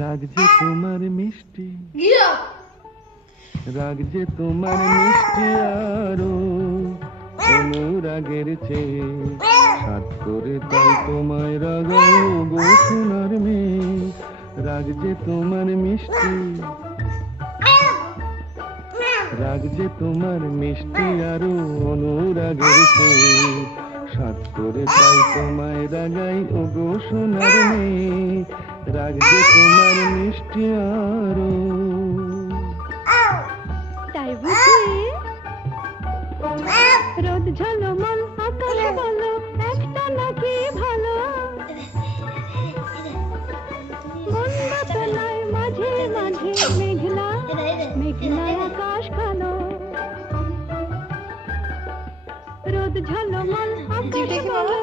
রাগ যে তোমার মিষ্টি, রাগ যে তোমার মিষ্টি আরো অনুরাগের চেয়ে সাত করে তাই তোমায় রাগাও গো সোনার মেয়ে। রাগ যে তোমার মিষ্টি, রাগ যে তোমার মিষ্টি আরো অনুরাগের চেয়ে সাত করে তাই তোমায় রাগাই ও গো সোনার মেয়ে। রাগ যে তোমার মিষ্টি আরো। তাই বুঝি রোদ ঝলমল আকাশ বলো একটা নাকি ভালো, বন্যা তলায় মাঝে মাঝে মেঘলা মেঘলা আকাশ কালো। রোদ ঝলমল আকাশ বলো